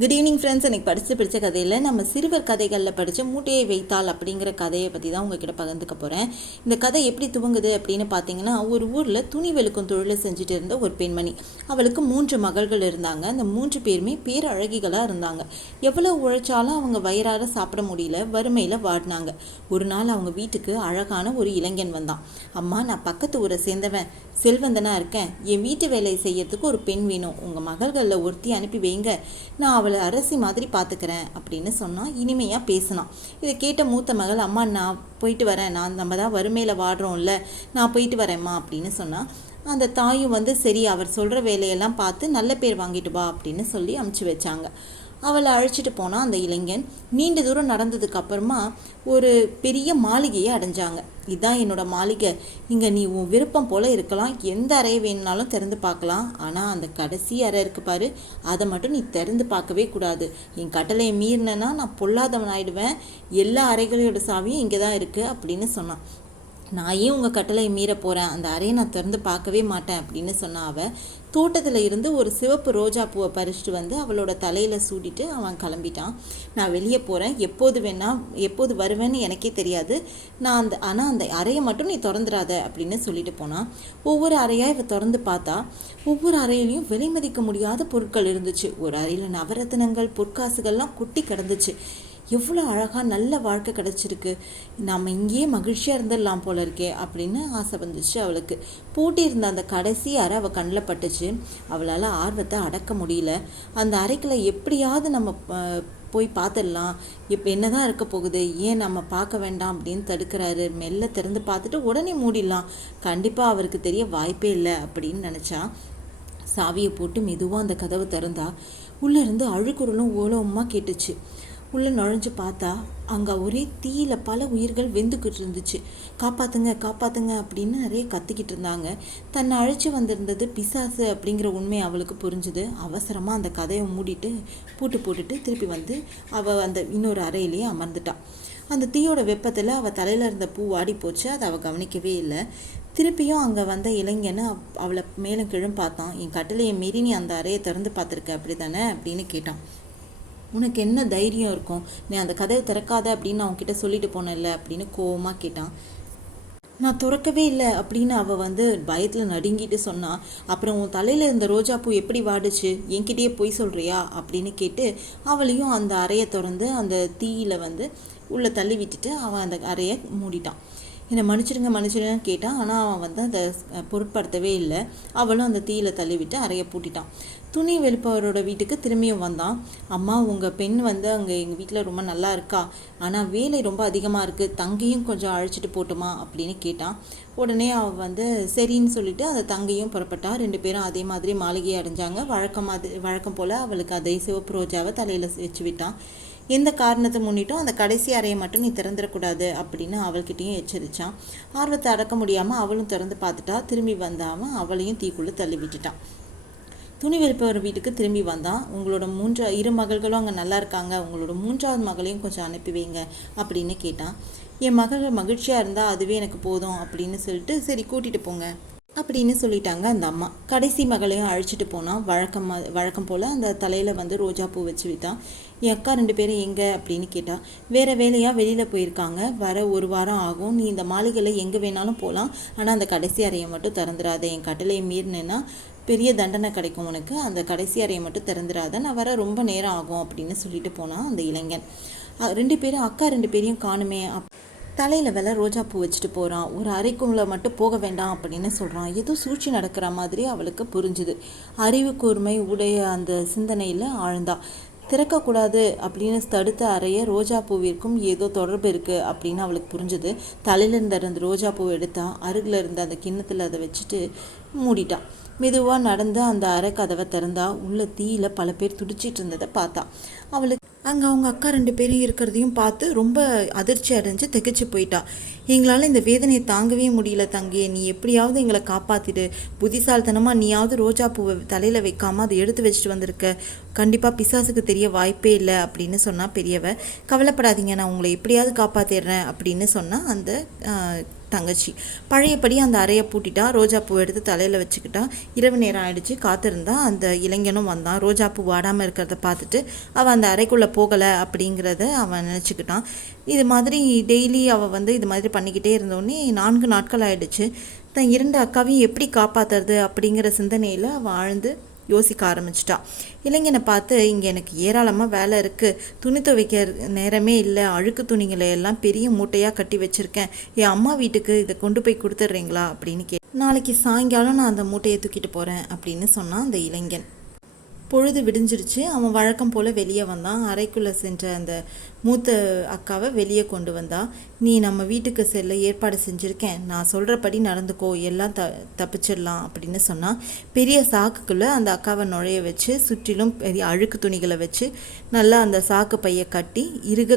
Good evening friends. எனக்கு பிடிச்ச கதையில் நம்ம சிறுவர் கதைகளில் படித்த மூட்டையை வைத்தால் அப்படிங்கிற கதையை பற்றி தான் உங்ககிட்ட பகிர்ந்துக்க போகிறேன். இந்த கதை எப்படி துவங்குது அப்படின்னு பார்த்தீங்கன்னா, ஒரு ஊரில் துணி வெளுக்கும் தொழிலை செஞ்சுட்டு இருந்த ஒரு பெண்மணி. அவளுக்கு 3 மகள்கள் இருந்தாங்க. அந்த 3 பேருமே பேரழகிகளாக இருந்தாங்க. எவ்வளோ உழைச்சாலும் அவங்க வயிறார சாப்பிட முடியல, வறுமையில் வாடினாங்க. ஒரு நாள் அவங்க வீட்டுக்கு அழகான ஒரு இளைஞன் வந்தான். அம்மா, நான் பக்கத்து ஊரை சேர்ந்தவன், செல்வந்தனாக இருக்கேன். என் வீட்டு வேலையை செய்யறதுக்கு ஒரு பெண் வேணும். உங்கள் மகள்களில் ஒருத்தி அனுப்பி வைங்க, நான் அவளை அரசி மாதிரி பார்த்துக்கிறேன் அப்படின்னு சொன்னான். இனிமையாக பேசினான். இதை கேட்ட மூத்த மகள், அம்மா நான் போயிட்டு வரேன், நம்ம தான் வறுமையில் வாடுறோம்ல, நான் போயிட்டு வரேம்மா அப்படின்னு சொன்னான். அந்த தாயும் சரி, அவர் சொல்கிற வேலையெல்லாம் பார்த்து நல்ல பேர் வாங்கிட்டு வா அப்படின்னு சொல்லி அமுச்சு வச்சாங்க. அவளை அழைச்சிட்டு போனால் அந்த இளைஞன் நீண்ட தூரம் நடந்ததுக்கு அப்புறமா ஒரு பெரிய மாளிகையை அடைஞ்சாங்க. இதுதான் என்னோட மாளிகை, இங்கே நீ உன் விருப்பம் போல் இருக்கலாம், எந்த அறையை வேணுனாலும் திறந்து பார்க்கலாம். ஆனால் அந்த கடைசி அறை இருக்கு பாரு, அதை மட்டும் நீ திறந்து பார்க்கவே கூடாது. என் கட்டளையை மீறினேன்னா நான் பொல்லாதவன் ஆயிடுவேன். எல்லா அறைகளோட சாவியும் இங்கே தான் இருக்குது அப்படின்னு சொன்னான். நான் ஏன் உங்கள் கட்டளையை மீற போகிறேன், அந்த அறையை நான் திறந்து பார்க்கவே மாட்டேன் அப்படின்னு சொன்ன அவள் தோட்டத்தில் இருந்து ஒரு சிவப்பு ரோஜா பூவை பறிச்சுட்டு அவளோட தலையில் சூடிட்டு அவன் கிளம்பிட்டான். நான் வெளியே போகிறேன், எப்போது வருவேன்னு எனக்கே தெரியாது, நான் ஆனால் அந்த அறையை மட்டும் நீ திறந்துடாத அப்படின்னு சொல்லிட்டு போனான். ஒவ்வொரு அறையாக இவ திறந்து பார்த்தா ஒவ்வொரு அறையிலையும் விலை மதிக்க முடியாத பொருட்கள் இருந்துச்சு. ஒரு அறையில் நவரத்தினங்கள், பொற்காசுகள்லாம் குட்டி கிடந்துச்சு. எவ்வளோ அழகாக நல்ல வாழ்க்கை கிடச்சிருக்கு, நம்ம இங்கேயே மகிழ்ச்சியாக இருந்துடலாம் போல இருக்கே அப்படின்னு ஆசை வந்துச்சு அவளுக்கு. பூட்டியிருந்த அந்த கடைசி அறை அவள் கண்ணில் பட்டுச்சு. அவளால் ஆர்வத்தை அடக்க முடியல. அந்த அறைக்குள்ள எப்படியாவது நம்ம போய் பார்த்துடலாம், இப்போ என்ன தான் இருக்க போகுது, ஏன் நம்ம பார்க்க வேண்டாம் அப்படின்னு தடுக்கிறாரு. மெல்ல திறந்து பார்த்துட்டு உடனே மூடிடலாம், கண்டிப்பாக அவருக்கு தெரிய வாய்ப்பே இல்லை அப்படின்னு நினச்சா. சாவியை போட்டு மெதுவாக அந்த கதவு திறந்தா உள்ளேருந்து அழுக்குறலும் ஓலமாக கேட்டுச்சு. உள்ளே நுழைஞ்சு பார்த்தா அங்கே ஒரே தீயில பல உயிர்கள் வெந்துக்கிட்டு இருந்துச்சு. காப்பாற்றுங்க காப்பாற்றுங்க அப்படின்னு நிறைய கத்திக்கிட்டு இருந்தாங்க. தன்னை அழைச்சி வந்திருந்தது பிசாசு அப்படிங்கிற உண்மை அவளுக்கு புரிஞ்சுது. அவசரமாக அந்த கதையை மூடிட்டு பூட்டு போட்டுட்டு திருப்பி அவள் அந்த இன்னொரு அறையிலேயே அமர்ந்துட்டான். அந்த தீயோட வெப்பத்தில் அவள் தலையில் இருந்த பூ வாடி போச்சு. அதை அவள் கவனிக்கவே இல்லை. திருப்பியும் அங்கே வந்த இளைஞனை அவளை மேலும் கீழும் பார்த்தான். என் கட்டளையை மீறி நீ அந்த அறையை திறந்து பார்த்துருக்க அப்படி தானே அப்படின்னு கேட்டான். உனக்கு என்ன தைரியம் இருக்கும், நீ அந்த கதையை திறக்காத அப்படின்னு நான் உன்கிட்ட சொல்லிட்டு போனேன்ல அப்படின்னு கோவமாக கேட்டான். நான் திறக்கவே இல்லை அப்படின்னு அவள் பயத்தில் நடுங்கிட்டு சொன்னா. அப்புறம் உன் தலையில் இருந்த ரோஜா பூ எப்படி வாடுச்சு, என்கிட்டயே போய் சொல்கிறியா அப்படின்னு கேட்டு அவளையும் அந்த அறையை திறந்து அந்த தீயில உள்ளே தள்ளி விட்டுட்டு அவன் அந்த அறையை மூடிட்டான். என்னை மன்னிச்சிடுங்கன்னு கேட்டான். ஆனால் அவன் அதை பொருட்படுத்தவே இல்லை. அவளும் அந்த தீயில தள்ளிவிட்டு அறையை பூட்டிட்டான். துணி வெளுப்பவரோட வீட்டுக்கு திரும்பியும் வந்தான். அம்மா, உங்கள் பெண் அங்கே எங்கள் வீட்டில் ரொம்ப நல்லா இருக்கா, ஆனால் வேலை ரொம்ப அதிகமாக இருக்குது, தங்கையும் கொஞ்சம் அழைச்சிட்டு போட்டுமா அப்படின்னு கேட்டான். உடனே அவள் சரின்னு சொல்லிட்டு அந்த தங்கையும் புறப்பட்டா. 2 பேரும் அதே மாதிரி மாளிகையை அடைஞ்சாங்க. வழக்கம் போல் அவளுக்கு அதே சிவப்பு ரோஜாவை தலையில் வச்சு விட்டான். எந்த காரணத்தை முன்னிட்டும் அந்த கடைசி அறையை மட்டும் நீ திறந்துடக்கூடாது அப்படின்னு அவள்கிட்டையும் எச்சரித்தான். ஆர்வத்தை அடக்க முடியாமல் அவளும் திறந்து பார்த்துட்டா. திரும்பி வந்தாமல் அவளையும் தீக்குள்ளே தள்ளி விட்டுட்டான். துணி வெளுப்பவர் வீட்டுக்கு திரும்பி வந்தான். உங்களோட 2 மகள்களும் அங்கே நல்லா இருக்காங்க, உங்களோட 3ஆவது மகளையும் கொஞ்சம் அனுப்பி வைங்க அப்படின்னு கேட்டான். என் மகள் மகிழ்ச்சியாக இருந்தால் அதுவே எனக்கு போதும் அப்படின்னு சொல்லிட்டு சரி கூட்டிகிட்டு போங்க அப்படின்னு சொல்லிட்டாங்க அந்த அம்மா. கடைசி மகளையும் அழைச்சிட்டு போனால் வழக்கம் போல் அந்த தலையில் ரோஜா பூ வச்சு விட்டான். என் அக்கா 2 பேரும் எங்கே அப்படின்னு கேட்டால், வேறு வேலையாக வெளியில் போயிருக்காங்க, வர 1 வாரம் ஆகும், நீ இந்த மாளிகையில் எங்கே வேணாலும் போகலாம், ஆனால் அந்த கடைசி அறையை மட்டும் திறந்துடாத, என் கட்டளையை மீறினேன்னா பெரிய தண்டனை கிடைக்கும் உனக்கு, அந்த கடைசி அறையை மட்டும் திறந்துடாத, நான் வர ரொம்ப நேரம் ஆகும் அப்படின்னு சொல்லிட்டு போனான் அந்த இளைஞன். 2 பேரும் அக்கா 2 பேரையும் காணுமே, தலையில் ரோஜா பூ வச்சுட்டு போகிறான், ஒரு அறைக்குள்ள மட்டும் போக வேண்டாம் அப்படின்னு சொல்கிறான். ஏதோ சூழ்ச்சி நடக்கிற மாதிரி அவளுக்கு புரிஞ்சுது. அறிவு கூர்மை உடைய அந்த சிந்தனையில் ஆழ்ந்தா. திறக்கக்கூடாது அப்படின்னு தடுத்த அறைய ரோஜா பூவிற்கும் ஏதோ தொடர்பு இருக்குது அப்படின்னு அவளுக்கு புரிஞ்சுது. தலையில் இருந்த அந்த ரோஜா பூவை எடுத்தா, அருகில் இருந்த அந்த கிண்ணத்தில் அதை வச்சுட்டு மூடிட்டான். மெதுவாக நடந்து அந்த அறை கதவை திறந்தா. உள்ள தீயில பல பேர் துடிச்சிட்டு இருந்ததை பார்த்தா. அவளுக்கு அங்கே அவங்க அக்கா 2 பேரும் இருக்கிறதையும் பார்த்து ரொம்ப அதிர்ச்சி அடைஞ்சு திகைச்சு போயிட்டா. எங்களால் இந்த வேதனையை தாங்கவே முடியல தங்கையே, நீ எப்படியாவது எங்களை காப்பாற்றிடு, புத்திசாலித்தனமாக நீயாவது ரோஜா பூவை தலையில் வைக்காமல் அதை எடுத்து வச்சுட்டு வந்திருக்க, கண்டிப்பாக பிசாசுக்கு தெரிய வாய்ப்பே இல்லை அப்படின்னு சொன்னால் பெரியவ. கவலைப்படாதீங்க, நான் உங்களை எப்படியாவது காப்பாற்றிடுறேன் அப்படின்னு சொன்னால் அந்த தங்கச்சி. பழையபடி அந்த அறையை பூட்டிட்டா. ரோஜாப்பூ எடுத்து தலையில் வச்சுக்கிட்டா. இரவு நேரம் ஆயிடுச்சு. காத்திருந்தா. அந்த இளைஞனும் வந்தான். ரோஜாப்பூ வாடாமல் இருக்கிறத பார்த்துட்டு அவள் அந்த அறைக்குள்ளே போகலை அப்படிங்கிறத அவன் நினச்சிக்கிட்டான். இது மாதிரி டெய்லி அவள் இது மாதிரி பண்ணிக்கிட்டே இருந்தோடனே 4 நாட்கள் ஆயிடுச்சு. தன் 2 அக்காவையும் எப்படி காப்பாற்றுறது அப்படிங்கிற சிந்தனையில் அவள் ஆழ்ந்து யோசிக்க ஆரம்பிச்சிட்டா. இளைஞனை பார்த்து, இங்கே எனக்கு ஏராளமாக வேலை இருக்குது, துணி துவைக்க நேரமே இல்லை, அழுக்கு துணிகளை எல்லாம் பெரிய மூட்டையாக கட்டி வச்சுருக்கேன், என் அம்மா வீட்டுக்கு இதை கொண்டு போய் கொடுத்துட்றீங்களா அப்படின்னு நாளைக்கு சாயங்காலம் நான் அந்த மூட்டையை தூக்கிட்டு போகிறேன் அப்படின்னு சொன்னான் அந்த இளைஞன். பொழுது விடிஞ்சிருச்சு. அவன் வழக்கம் போல் வெளியே வந்தான். அறைக்குள்ளே சென்ற அந்த மூத்த அக்காவை வெளியே கொண்டு வந்தா. நீ நம்ம வீட்டுக்கு செல்ல ஏற்பாடு செஞ்சுருக்கேன், நான் சொல்கிறபடி நடந்துக்கோ, எல்லாம் தப்பிச்சிடலாம் அப்படின்னு சொன்னான். பெரிய சாக்குக்குள்ளே அந்த அக்காவை நுழைய வச்சு சுற்றிலும் பெரிய அழுக்கு துணிகளை வச்சு நல்லா அந்த சாக்கு பையை கட்டி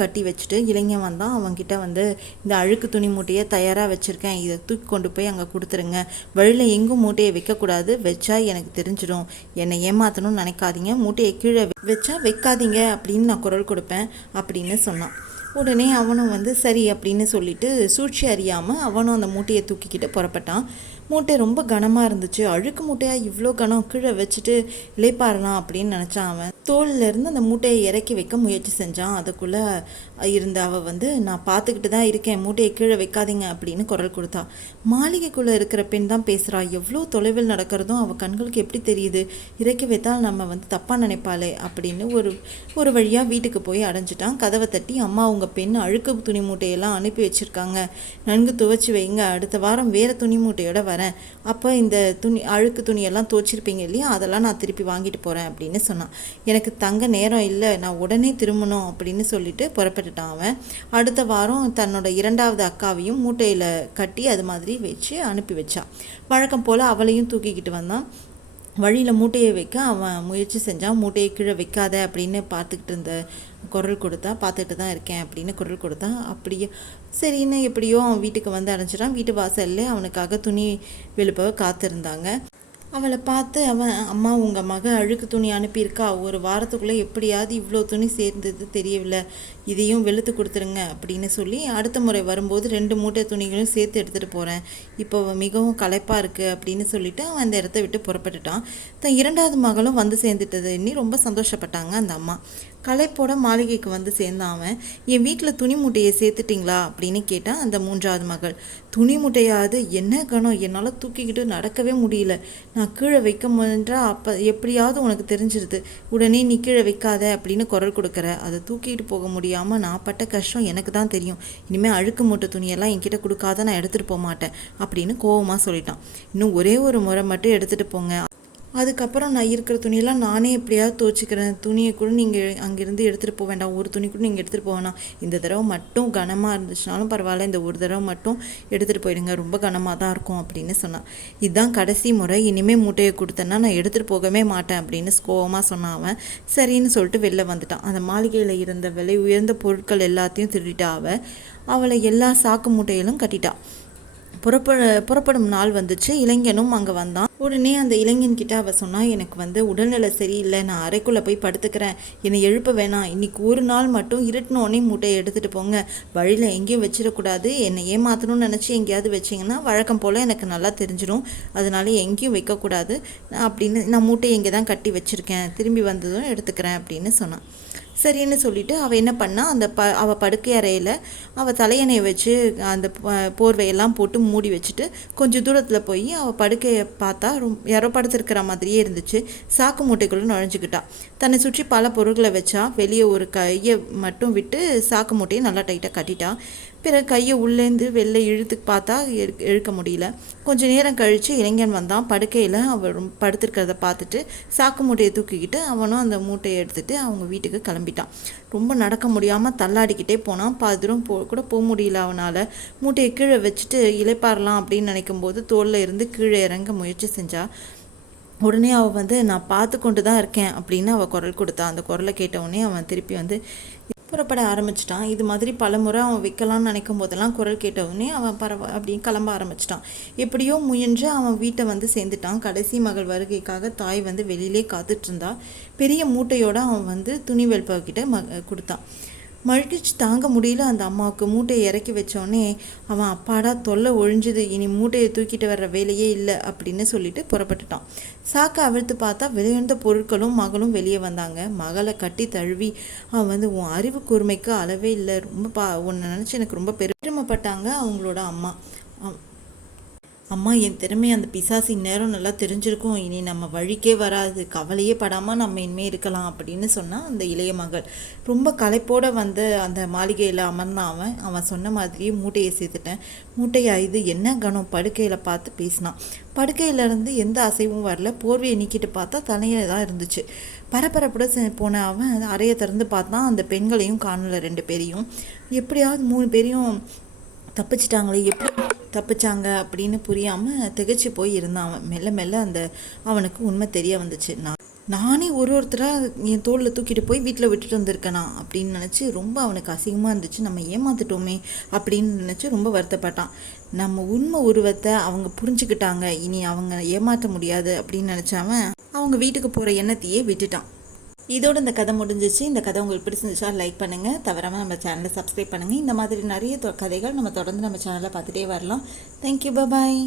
கட்டி வச்சுட்டு இளைஞன் வந்தான். அவன்கிட்ட இந்த அழுக்கு துணி மூட்டையை தயாராக வச்சுருக்கேன், இதை தூக்கி கொண்டு போய் அங்கே கொடுத்துருங்க, வழியில் எங்கும் மூட்டையை வைக்கக்கூடாது, வச்சா எனக்கு தெரிஞ்சிடும், என்னை ஏமாற்றணும்னு நினைக்காதீங்க, மூட்டையை கீழே வச்சா வைக்காதீங்க அப்படின்னு நான் குரல் கொடுப்பேன் அப்படின்னு சொன்னான். உடனே அவனும் சரி அப்படின்னு சொல்லிட்டு சூழ்ச்சி அறியாமல் அவனும் அந்த மூட்டையை தூக்கிக்கிட்டு புறப்பட்டான். மூட்டை ரொம்ப கனமாக இருந்துச்சு. அழுக்கு மூட்டையாக இவ்வளோ கனம் கீழே வச்சுட்டு இளைப்பாறலாம் அப்படின்னு நினச்சான். அவன் தோல்லேருந்து அந்த மூட்டையை இறக்கி வைக்க முயற்சி செஞ்சான். அதுக்குள்ளே இருந்த அவள் நான் பார்த்துக்கிட்டு தான் இருக்கேன், மூட்டையை கீழே வைக்காதீங்க அப்படின்னு குரல் கொடுத்தா. மாளிகைக்குள்ளே இருக்கிற பெண் தான் பேசுகிறா. எவ்வளோ தொலைவில் நடக்கிறதும் அவள் கண்களுக்கு எப்படி தெரியுது, இறக்கி வைத்தால் நம்ம தப்பாக நினைப்பாளே அப்படின்னு ஒரு வழியாக வீட்டுக்கு போய் அடைஞ்சிட்டான். கதவை தட்டி, அம்மா உங்கள் பெண் அழுக்கு துணி மூட்டையெல்லாம் அனுப்பி வச்சுருக்காங்க, நன்கு துவைச்சி வைங்க, அடுத்த வாரம் வேறு துணி மூட்டையோட வரேன், அப்போ இந்த அழுக்கு துணியெல்லாம் துவைச்சிருப்பீங்க இல்லையா, அதெல்லாம் நான் திருப்பி வாங்கிட்டு போகிறேன் அப்படின்னு சொன்னான். எனக்கு தங்க நேரம் இல்லை, நான் உடனே திரும்பணும் அப்படின்னு சொல்லிட்டு புறப்பட்டுட்டான் அவன். அடுத்த வாரம் தன்னோட 2வது அக்காவையும் மூட்டையில் கட்டி அது மாதிரி வச்சு அனுப்பி வச்சான். வழக்கம் போல் அவளையும் தூக்கிக்கிட்டு வந்தான். வழியில் மூட்டையை வைக்க அவன் முயற்சி செஞ்சான். மூட்டையை கீழே வைக்காத அப்படின்னு பார்த்துக்கிட்டு இருந்த குரல் கொடுத்தா. பார்த்துட்டு தான் இருக்கேன் அப்படின்னு குரல் கொடுத்தா. அப்படியே சரின்னு எப்படியோ அவன் வீட்டுக்கு அடைஞ்சிட்டான். வீட்டு வாசல்ல அவனுக்காக துணி வெளுப்பவ காத்திருந்தாங்க. அவளை பார்த்து அவன், அம்மா உங்கள் மக அழுக்கு துணி அனுப்பியிருக்கா, ஒரு வாரத்துக்குள்ளே எப்படியாவது இவ்வளோ துணி சேர்ந்தது தெரியவில்லை, இதையும் வெளுத்து கொடுத்துருங்க அப்படின்னு சொல்லி அடுத்த முறை வரும்போது 2 மூட்டை துணிகளும் சேர்த்து எடுத்துகிட்டு போகிறேன், இப்போ மிகவும் களைப்பாக இருக்குது அப்படின்னு சொல்லிட்டு அவன் அந்த இடத்த விட்டு புறப்பட்டுட்டான். தன் 2வது மகளும் சேர்ந்துட்டது எண்ணி ரொம்ப சந்தோஷப்பட்டாங்க அந்த அம்மா. களைப்போட மாளிகைக்கு சேர்ந்தான் அவன். என் வீட்டில் துணி மூட்டையை சேர்த்துட்டிங்களா அப்படின்னு கேட்டான் அந்த 3வது மகள். துணி மூட்டையாது, என்ன கணம், என்னால் தூக்கிக்கிட்டு நடக்கவே முடியல, நான் கீழே வைக்க முடின்றா அப்போ எப்படியாவது உனக்கு தெரிஞ்சிருது, உடனே நீ கீழே வைக்காத அப்படின்னு குரல் கொடுக்குற, அதை தூக்கிட்டு போக முடியாமல் நான் பட்ட கஷ்டம் எனக்கு தான் தெரியும், இனிமேல் அழுக்கு மூட்டை துணியெல்லாம் என்கிட்ட கொடுக்காத நான் எடுத்துகிட்டு போக மாட்டேன் அப்படின்னு கோவமாக சொல்லிட்டான். இன்னும் ஒரே ஒரு முறை மட்டும் எடுத்துகிட்டு போங்க, அதுக்கப்புறம் நான் இருக்கிற துணியெல்லாம் நானே எப்படியாவது துவச்சிக்கிறேன், துணியை கூட நீங்கள் அங்கேருந்து எடுத்துகிட்டு போக வேண்டாம், ஒரு துணி கூட நீங்கள் எடுத்துகிட்டு போக வேணாம், இந்த தடவை மட்டும் கனமாக இருந்துச்சுனாலும் பரவாயில்ல, இந்த ஒரு தடவை மட்டும் எடுத்துகிட்டு போயிடுங்க, ரொம்ப கனமாக தான் இருக்கும் அப்படின்னு சொன்னான். இதுதான் கடைசி முறை, இனிமேல் மூட்டையை கொடுத்தேன்னா நான் எடுத்துகிட்டு போகவே மாட்டேன் அப்படின்னு கோவமாக சொன்னான் அவன். சரின்னு சொல்லிட்டு வெளில வந்துட்டான். அந்த மாளிகையில் இருந்த விலை உயர்ந்த பொருட்கள் எல்லாத்தையும் திருடிட்டா அவளை எல்லா சாக்கு மூட்டையிலும் கட்டிட்டா. புறப்படும் நாள் வந்துச்சு. இளைஞனும் அங்கே வந்தான். உடனே அந்த இளைஞன்கிட்ட அவள் சொன்னா, எனக்கு உடல்நிலை சரியில்லை, நான் அறைக்குள்ளே போய் படுத்துக்கிறேன், என்னை எழுப்ப வேணாம், இன்னைக்கு ஒரு நாள் மட்டும் இருட்டினோடனே மூட்டையை எடுத்துகிட்டு போங்க, வழியில் எங்கேயும் வச்சிடக்கூடாது, என்னை ஏமாற்றணும்னு நினச்சி எங்கேயாவது வச்சிங்கன்னா வழக்கம் போல் எனக்கு நல்லா தெரிஞ்சிடும், அதனால எங்கேயும் வைக்கக்கூடாது அப்படின்னு நான் மூட்டையை இங்கே தான் கட்டி வச்சுருக்கேன், திரும்பி வந்ததும் எடுத்துக்கிறேன் அப்படின்னு சொன்னான். சரின்னு சொல்லிட்டு அவள் என்ன பண்ணா, அவள் படுக்கை அறையில் அவள் தலையணையை வச்சு அந்த போர்வையெல்லாம் போட்டு மூடி வச்சுட்டு கொஞ்சம் தூரத்தில் போய் அவள் படுக்கையை பார்த்தா யாரோ படுத்திருக்கிற மாதிரியே இருந்துச்சு. சாக்கு மூட்டைக்குள்ளே நுழைஞ்சிக்கிட்டா. தன்னை சுற்றி பல பொருட்களை வச்சா. வெளியே ஒரு கையை மட்டும் விட்டு சாக்கு மூட்டையை நல்லா டைட்டாக கட்டிட்டா. பிறகு கையை உள்ளேந்து வெளில இழுத்து பார்த்தா இழுக்க முடியல. கொஞ்சம் நேரம் கழித்து இளைஞன் வந்தான். படுக்கையில் அவள் படுத்திருக்கிறத பார்த்துட்டு சாக்கு மூட்டையை தூக்கிக்கிட்டு அவனும் அந்த மூட்டையை எடுத்துகிட்டு அவங்க வீட்டுக்கு கிளம்பிட்டான். ரொம்ப நடக்க முடியாமல் தள்ளாடிக்கிட்டே போனான். பாதிரும் கூட போக முடியல அவனால். மூட்டையை கீழே வச்சுட்டு இளைப்பாறலாம் அப்படின்னு நினைக்கும் போது தோளில் இருந்து கீழே இறங்க முயற்சி செஞ்சா. உடனே அவள் நான் பார்த்து கொண்டு தான் இருக்கேன் அப்படின்னு அவள் குரல் கொடுத்தா. அந்த குரலை கேட்டவுடனே அவன் திருப்பி புறப்பட ஆரம்பிச்சிட்டான். இது மாதிரி பல முறை அவன் வைக்கலாம்னு நினைக்கும் போதெல்லாம் குரல் கேட்டவுடனே அவன் அப்படின்னு கிளம்ப ஆரம்பிச்சிட்டான். எப்படியோ முயன்று அவன் வீட்டை சேர்ந்துட்டான். கடைசி மகள் வருகைக்காக தாய் வெளியிலே காத்துட்டு இருந்தா. பெரிய மூட்டையோட அவன் துணி வெளுப்பவர்கிட்ட கொடுத்தான். மகிழ்ச்சி தாங்க முடியல அந்த அம்மாவுக்கு. மூட்டையை இறக்கி வச்சோடனே அவன் அப்பாடா தொல்லை ஒழிஞ்சுது, இனி மூட்டையை தூக்கிட்டு வர்ற வேலையே இல்லை அப்படின்னு சொல்லிட்டு புறப்பட்டுட்டான். சாக்கை அவிழ்த்து பார்த்தா விலையுண்ட பொருட்களும் மகளும் வெளியே வந்தாங்க. மகளை கட்டி தழுவி அவன் வந்து உன் அறிவு கூர்மைக்கு அளவே இல்லை, ரொம்ப உன்னை நினச்சி எனக்கு ரொம்ப பெருமைப்பட்டாங்க அவங்களோட அம்மா. அம்மா என் திறமை அந்த பிசாசு இந்நேரம் நல்லா தெரிஞ்சிருக்கும், இனி நம்ம வழிக்கே வராது, கவலையே படாமல் நம்ம இனிமேல் இருக்கலாம் அப்படின்னு சொன்னால் அந்த இளைய மகள். ரொம்ப களைப்போடு வந்து அந்த மாளிகையில் அமர்ந்தான் அவன் சொன்ன மாதிரியே மூட்டையை சேர்த்துட்டேன். மூட்டையா இது என்ன கணம் படுக்கையில் பார்த்து பேசினான். படுக்கையிலேருந்து எந்த அசைவும் வரல. போர்வையை நீக்கிட்டு பார்த்தா தலையில் தான் இருந்துச்சு. பரபரப்புட போன அவன் அறையை திறந்து பார்த்தான். அந்த பெண்களையும் காணல, 2 பேரையும். எப்படியாவது 3 பேரையும் தப்பிச்சிட்டாங்களே, எப்படி தப்பிச்சாங்க அப்படின்னு புரியாமல் திகைச்சு போய் இருந்தான் அவன். மெல்ல மெல்ல அவனுக்கு உண்மை தெரிய வந்துச்சு. நானே ஒருத்தராக என் தோளில் தூக்கிட்டு போய் வீட்டில் விட்டுட்டு வந்திருக்கேனா அப்படின்னு நினச்சி ரொம்ப அவனுக்கு அசிங்கமாக இருந்துச்சு. நம்ம ஏமாத்துட்டோமே அப்படின்னு நினச்சி ரொம்ப வருத்தப்பட்டான். நம்ம உண்மை உருவத்தை அவங்க புரிஞ்சுக்கிட்டாங்க, இனி அவங்க ஏமாற்ற முடியாது அப்படின்னு நினச்சாவன் அவங்க வீட்டுக்கு போகிற எண்ணத்தையே விட்டுட்டான். இதோடு இந்த கதை முடிஞ்சிச்சு. இந்த கதை உங்களுக்கு பிடிச்சிருந்துச்சா லைக் பண்ணுங்கள், தவறாமல் நம்ம சேனலை சப்ஸ்கிரைப் பண்ணுங்கள். இந்த மாதிரி நிறைய கதைகள் நம்ம தொடர்ந்து நம்ம சேனலில் பார்த்துட்டே வரலாம். தேங்க்யூ, பாய்.